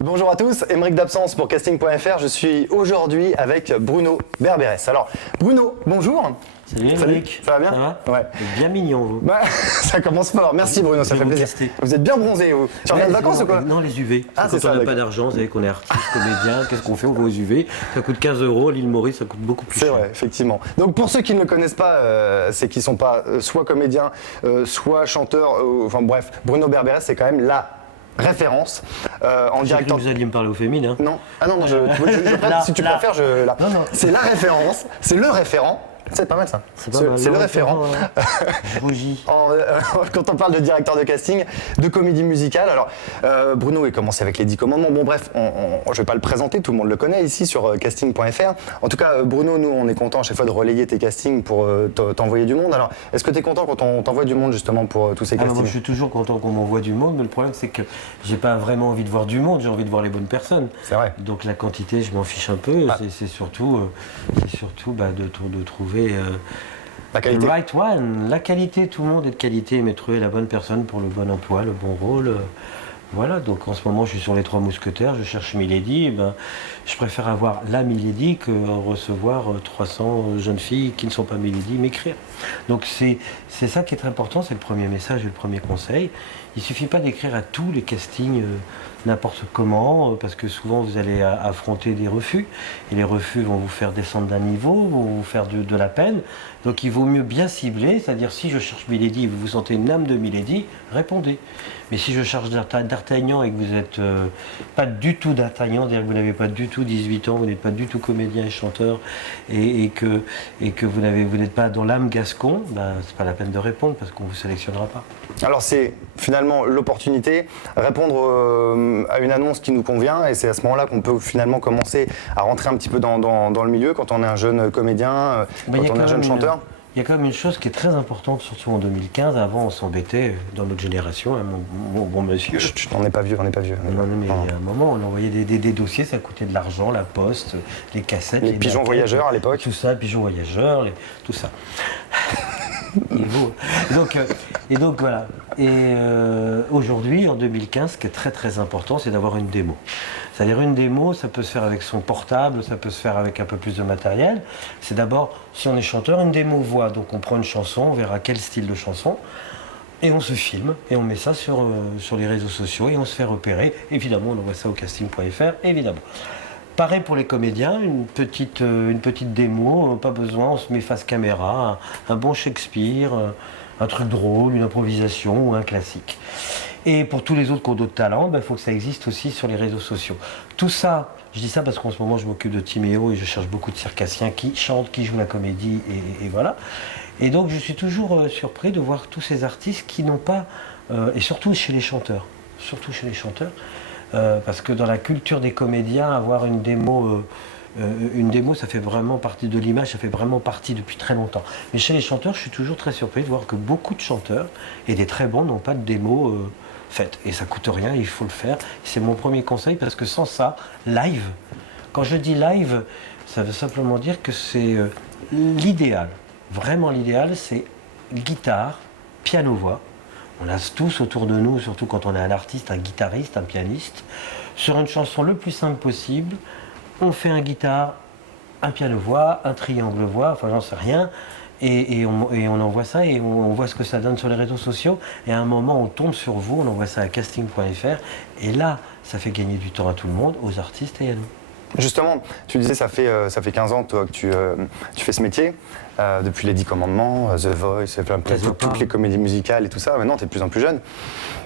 Bonjour à tous, Émeric d'absence pour casting.fr. Je suis aujourd'hui avec Bruno Berberès. Alors, Bruno, bonjour. Salut Émeric. Ça va bien? Ça va? Ouais. Vous êtes bien mignon, vous. Bah, ça commence fort. Merci Bruno, ça Je fait vais vous plaisir. tester. Vous êtes bien bronzé, vous. Tu reviens de vacances ou quoi? Non, les UV. Ah, c'est Quand ça, on n'a pas d'accord. d'argent, vous savez qu'on est artiste, comédien, qu'est-ce qu'on fait? On va aux UV. Ça coûte 15 €. L'île Maurice, ça coûte beaucoup plus C'est cher. vrai, effectivement. Donc pour ceux qui ne le connaissent pas, c'est qu'ils ne sont pas soit comédiens, soit chanteurs, enfin bref, Bruno Berberès, c'est quand même la référence en J'ai cru directeur. que vous alliez me parler au féminin. Non, ah non, Là, si tu là. préfères, là. Non, non. C'est la référence, c'est le référent. C'est pas mal ça. C'est pas mal. C'est le référent. Je rougis. Quand on parle de directeur de casting, de comédie musicale, alors Bruno est commencé avec les 10 commandements. Bon bref, je ne vais pas le présenter, tout le monde le connaît ici sur casting.fr. En tout cas, Bruno, nous on est content à chaque fois de relayer tes castings pour t'envoyer du monde. Alors, est-ce que tu es content quand on t'envoie du monde justement pour tous ces Alors, castings? moi, je suis toujours content qu'on m'envoie du monde, mais le problème, c'est que j'ai pas vraiment envie de voir du monde, j'ai envie de voir les bonnes personnes. C'est vrai. Donc, la quantité, je m'en fiche un peu. Ah. C'est surtout, de trouver. La qualité. The right one, la qualité, tout le monde est de qualité, mais trouver la bonne personne pour le bon emploi, le bon rôle. Voilà, donc en ce moment je suis sur les 3 mousquetaires, je cherche Milady, et ben, je préfère avoir la Milady que recevoir 300 jeunes filles qui ne sont pas Milady m'écrire. Donc c'est ça qui est très important, c'est le premier message et le premier conseil. Il ne suffit pas d'écrire à tous les castings n'importe comment, parce que souvent vous allez affronter des refus, et les refus vont vous faire descendre d'un niveau, vont vous faire de la peine. Donc il vaut mieux bien cibler, c'est-à-dire si je cherche Milady et vous vous sentez une âme de Milady, répondez. Mais si je cherche D'Artagnan et que vous n'êtes pas du tout D'Artagnan, c'est-à-dire que vous n'avez pas du tout 18 ans, vous n'êtes pas du tout comédien et chanteur, et que vous n'êtes pas dans l'âme gascon, ben, c'est pas la peine de répondre parce qu'on ne vous sélectionnera pas. Alors c'est finalement l'opportunité, répondre à une annonce qui nous convient, et c'est à ce moment-là qu'on peut finalement commencer à rentrer un petit peu dans le milieu quand on est un jeune comédien, Ben, quand on est un jeune chanteur. Il y a quand même une chose qui est très importante, surtout en 2015. Avant, on s'embêtait dans notre génération, hein, mon bon monsieur. Chut, on n'est pas vieux, on n'est pas vieux. Non, mais il y a un moment, on envoyait des dossiers, ça coûtait de l'argent, la poste, les cassettes, Les pigeons maquettes, voyageurs à l'époque. tout ça, pigeons voyageurs, tout ça. Il est beau. Et donc voilà. Et aujourd'hui, en 2015, ce qui est très très important, c'est d'avoir une démo. C'est-à-dire une démo, ça peut se faire avec son portable, ça peut se faire avec un peu plus de matériel. C'est d'abord, si on est chanteur, une démo voix. Donc on prend une chanson, on verra quel style de chanson, et on se filme, et on met ça sur les réseaux sociaux, et on se fait repérer. Évidemment, on envoie ça au casting.fr, évidemment. Pareil pour les comédiens, une petite démo, pas besoin, on se met face caméra, un bon Shakespeare, un truc drôle, une improvisation ou un classique. Et pour tous les autres qui ont d'autres talents, il faut que ça existe aussi sur les réseaux sociaux. Tout ça, je dis ça parce qu'en ce moment je m'occupe de Timéo et je cherche beaucoup de circassiens qui chantent, qui jouent la comédie, et voilà. Et donc je suis toujours surpris de voir tous ces artistes qui n'ont pas, et surtout chez les chanteurs, parce que dans la culture des comédiens, avoir une démo, ça fait vraiment partie de l'image, ça fait vraiment partie depuis très longtemps. Mais chez les chanteurs, je suis toujours très surpris de voir que beaucoup de chanteurs, et des très bons, n'ont pas de démo faite. Et ça coûte rien, il faut le faire. C'est mon premier conseil, parce que sans ça, live, quand je dis live, ça veut simplement dire que c'est l'idéal. Vraiment l'idéal, c'est guitare, piano-voix. On a tous autour de nous, surtout quand on est un artiste, un guitariste, un pianiste, sur une chanson le plus simple possible. On fait un guitare, un piano-voix, un triangle-voix, enfin j'en sais rien, et on envoie ça, et on voit ce que ça donne sur les réseaux sociaux, et à un moment on tombe sur vous, on envoie ça à casting.fr, et là ça fait gagner du temps à tout le monde, aux artistes et à nous. Justement, tu disais ça fait 15 ans toi que tu fais ce métier, depuis les 10 commandements, The Voice, toutes les comédies musicales et tout ça. Maintenant, tu es de plus en plus jeune.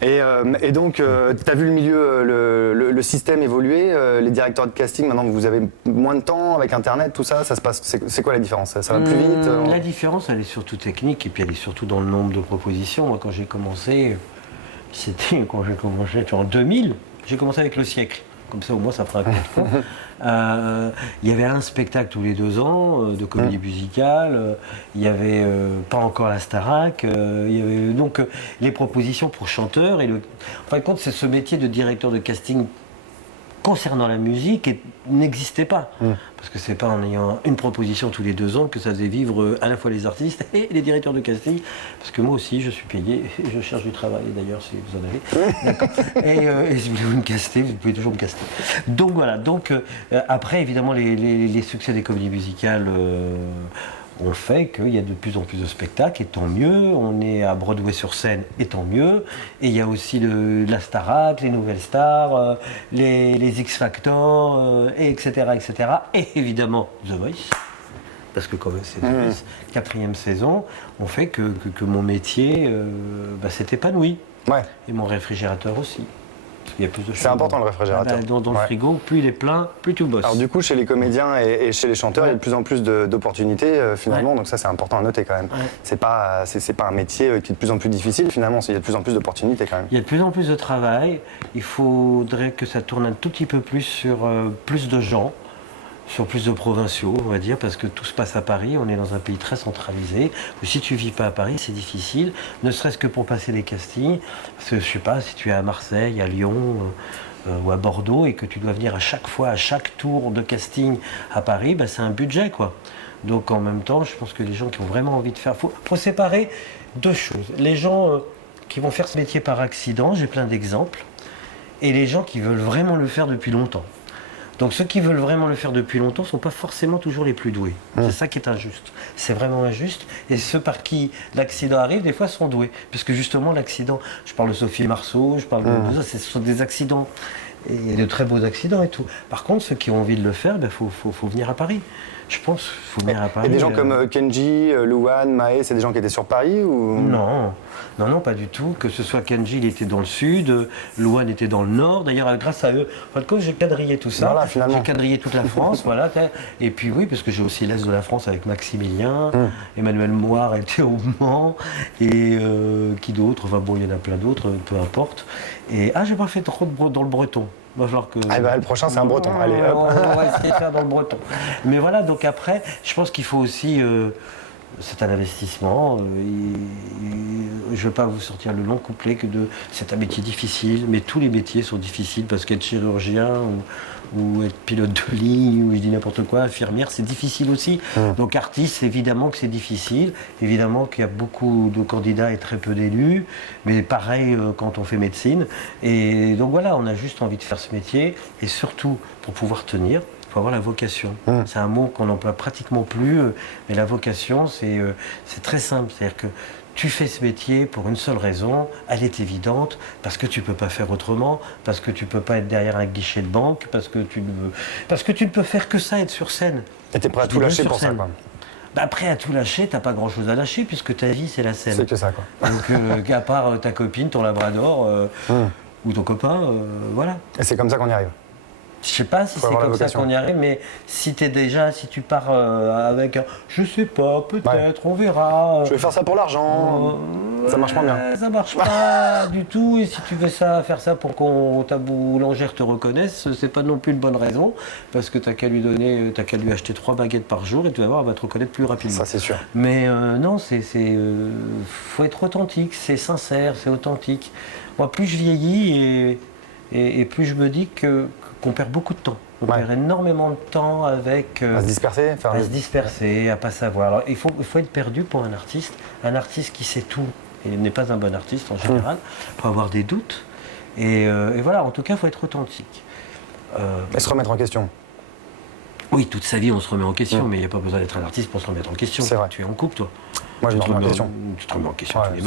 Et donc, tu as vu le milieu, le système évoluer, les directeurs de casting, maintenant vous avez moins de temps avec Internet, tout ça, ça se passe. C'est quoi la différence? Ça va plus vite? La différence, elle est surtout technique, et puis elle est surtout dans le nombre de propositions. Moi, quand j'ai commencé en 2000, j'ai commencé avec Le Siècle. Comme ça, au moins, ça fera un coup de fond. Il y avait un spectacle tous les 2 ans de comédie musicale. Il n'y avait pas encore la Starac. Il y avait donc les propositions pour chanteurs. En fin de compte, c'est ce métier de directeur de casting concernant la musique n'existait pas. Parce que c'est pas en ayant une proposition tous les 2 ans que ça faisait vivre à la fois les artistes et les directeurs de casting. Parce que moi aussi, je suis payé, et je cherche du travail d'ailleurs, si vous en avez. D'accord. Et si vous voulez me caster, vous pouvez toujours me caster. Donc voilà, après évidemment les succès des comédies musicales ont fait qu'il y a de plus en plus de spectacles, et tant mieux. On est à Broadway sur scène, et tant mieux. Et il y a aussi la Starac, les Nouvelles Stars, les X Factor, etc., etc. Et évidemment The Voice, parce que quand même c'est The Voice, 4e saison, ont fait que mon métier s'est épanoui. Ouais. Et mon réfrigérateur aussi. Il y a plus de choses. C'est important le réfrigérateur. Dans le frigo, plus il est plein, plus tu bosses. Alors du coup, chez les comédiens et chez les chanteurs, il y a de plus en plus d'opportunités finalement, donc ça c'est important à noter quand même. C'est pas un métier qui est de plus en plus difficile finalement, il y a de plus en plus d'opportunités quand même. Il y a de plus en plus de travail, il faudrait que ça tourne un tout petit peu plus sur plus de gens, sur plus de provinciaux, on va dire, parce que tout se passe à Paris, on est dans un pays très centralisé, où si tu vis pas à Paris, c'est difficile, ne serait-ce que pour passer les castings, parce que je sais pas, si tu es à Marseille, à Lyon ou à Bordeaux, et que tu dois venir à chaque fois, à chaque tour de casting à Paris, c'est un budget, quoi. Donc en même temps, je pense que les gens qui ont vraiment envie de faire... Faut séparer 2 choses. Les gens qui vont faire ce métier par accident, j'ai plein d'exemples, et les gens qui veulent vraiment le faire depuis longtemps. Donc ceux qui veulent vraiment le faire depuis longtemps ne sont pas forcément toujours les plus doués. C'est ça qui est injuste. C'est vraiment injuste. Et ceux par qui l'accident arrive, des fois, sont doués. Puisque justement, l'accident, je parle de Sophie Marceau, je parle de ça, ce sont des accidents. Et il y a de très beaux accidents et tout. Par contre, ceux qui ont envie de le faire, faut venir à Paris. Je pense qu'il faut venir à Paris. Et des gens comme Kenji, Louane, Maë, c'est des gens qui étaient sur Paris ou... Non, pas du tout. Que ce soit Kenji, il était dans le sud, Louane était dans le nord. D'ailleurs, grâce à eux, en fin de compte, j'ai quadrillé tout ça. Voilà, finalement. J'ai quadrillé toute la France, voilà. Et puis oui, parce que j'ai aussi l'Est de la France avec Maximilien, Emmanuel Moire était au Mans, et qui d'autre? Enfin bon, il y en a plein d'autres, peu importe. Et j'ai pas fait trop dans le breton. Va falloir que... le prochain, c'est un breton. Allez, hop. On va essayer de faire dans le breton. Mais voilà, donc après, je pense qu'il faut aussi... c'est un investissement. Je ne vais pas vous sortir le long couplet c'est un métier difficile, mais tous les métiers sont difficiles parce qu'être chirurgien ou être pilote de ligne, ou je dis n'importe quoi, infirmière, c'est difficile aussi. Donc artiste, évidemment que c'est difficile, évidemment qu'il y a beaucoup de candidats et très peu d'élus, mais pareil quand on fait médecine. Et donc voilà, on a juste envie de faire ce métier, et surtout pour pouvoir tenir, il faut avoir la vocation. C'est un mot qu'on n'emploie pratiquement plus, mais la vocation, c'est très simple. C'est-à-dire que tu fais ce métier pour une seule raison, elle est évidente, parce que tu ne peux pas faire autrement, parce que tu ne peux pas être derrière un guichet de banque, parce que tu ne peux faire que ça, être sur scène. Et tu es prêt à tout lâcher pour ça, quoi. Prêt à tout lâcher, t'as pas grand-chose à lâcher, puisque ta vie, c'est la scène. C'est que ça, quoi. Donc, à part ta copine, ton labrador, ou ton copain, voilà. Et c'est comme ça qu'on y arrive. Je sais pas si c'est comme ça qu'on y arrive, mais si tu pars avec je sais pas, peut-être, on verra. Je vais faire ça pour l'argent. Ça marche pas bien. Ça marche pas du tout, et si tu veux faire ça pour ta boulangère te reconnaisse, c'est pas non plus une bonne raison, parce que t'as qu'à lui acheter 3 baguettes par jour, et tu vas voir, elle va te reconnaître plus rapidement. Ça, c'est sûr. Mais non, faut être authentique, c'est sincère, c'est authentique. Moi, plus je vieillis et plus je me dis qu'on perd beaucoup de temps. On perd énormément de temps avec... à se disperser à se disperser, à pas savoir. Alors, il faut être perdu pour un artiste. Un artiste qui sait tout, et n'est pas un bon artiste en général. Il faut avoir des doutes. Et voilà, en tout cas, il faut être authentique. Et se remettre en question. Oui, toute sa vie, on se remet en question, mais il n'y a pas besoin d'être un artiste pour se remettre en question. C'est vrai. Tu es en couple, toi. Moi, je me remets en question. Tu te remets en question tous les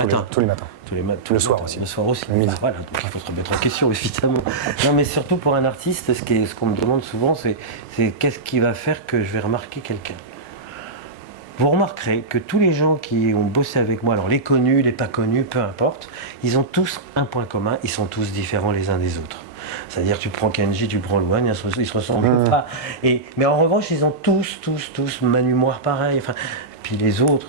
matins. Tous les matins. Le soir aussi. Le soir aussi. Le midi. Voilà, donc il faut se remettre en question, évidemment. Non, mais surtout pour un artiste, ce qu'on me demande souvent, c'est qu'est-ce qui va faire que je vais remarquer quelqu'un. Vous remarquerez que tous les gens qui ont bossé avec moi, alors les connus, les pas connus, peu importe, ils ont tous un point commun, ils sont tous différents les uns des autres. C'est-à-dire, tu prends Kenji, tu prends Louane, ils se ressemblent pas. Mais en revanche, ils ont tous Manu Moire pareil. Enfin, puis les autres.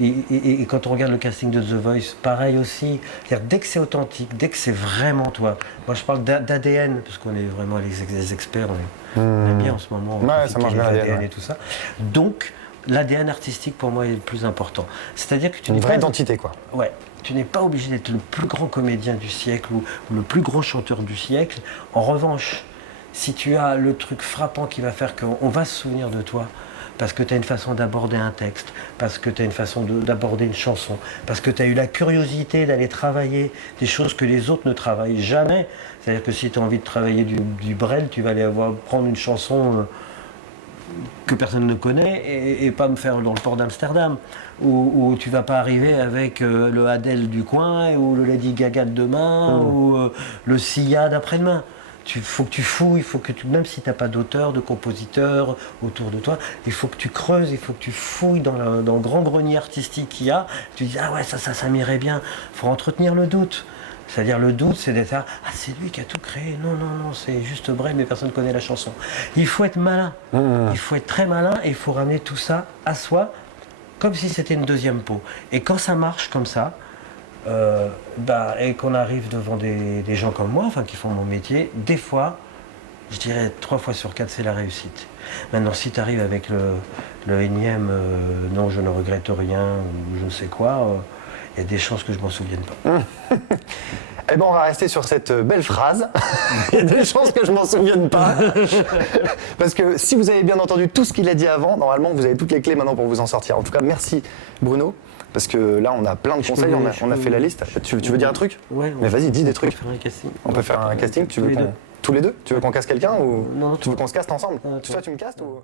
Et quand on regarde le casting de The Voice, pareil aussi. C'est-à-dire, dès que c'est authentique, dès que c'est vraiment toi. Moi, je parle d'ADN, parce qu'on est vraiment les experts, on aime bien en ce moment. Ouais, ça marche bien l'ADN et tout ça. Donc, l'ADN artistique pour moi est le plus important. C'est-à-dire que tu Une n'es vraie pas... identité, quoi. Ouais, tu n'es pas obligé d'être le plus grand comédien du siècle ou le plus grand chanteur du siècle. En revanche, si tu as le truc frappant qui va faire qu'on va se souvenir de toi, parce que tu as une façon d'aborder un texte, parce que tu as une façon d'aborder une chanson, parce que tu as eu la curiosité d'aller travailler des choses que les autres ne travaillent jamais. C'est-à-dire que si tu as envie de travailler du Brel, tu vas aller prendre une chanson que personne ne connaît et pas me faire dans le port d'Amsterdam, où tu vas pas arriver avec le Adele du coin, ou le Lady Gaga de demain, ou le Sia d'après-demain. Il faut que tu fouilles, même si tu n'as pas d'auteur, de compositeur autour de toi, il faut que tu creuses, il faut que tu fouilles dans le grand grenier artistique qu'il y a. Tu dis, ah ouais, ça m'irait bien. Il faut entretenir le doute. C'est-à-dire le doute, c'est d'être, ah c'est lui qui a tout créé. Non, c'est juste Brel, mais personne ne connaît la chanson. Il faut être malin. Il faut être très malin et il faut ramener tout ça à soi, comme si c'était une deuxième peau. Et quand ça marche comme ça, et qu'on arrive devant des gens comme moi, enfin qui font mon métier, des fois, je dirais 3 fois sur 4, c'est la réussite. Maintenant, si tu arrives avec le énième non, je ne regrette rien, ou je ne sais quoi, il y a des chances que je m'en souvienne pas. Eh ben, on va rester sur cette belle phrase. Il y a des chances que je m'en souvienne pas. Parce que si vous avez bien entendu tout ce qu'il a dit avant, normalement, vous avez toutes les clés maintenant pour vous en sortir. En tout cas, merci Bruno. Parce que là, on a plein de conseils, on a fait la liste. Tu veux dire un truc? Ouais. Mais vas-y, dis des trucs. On peut faire un casting. On peut faire un casting. Tous les deux? Tu veux qu'on casse quelqu'un ou Non, tu veux qu'on se caste ensemble? toi. Toi, tu me castes ou...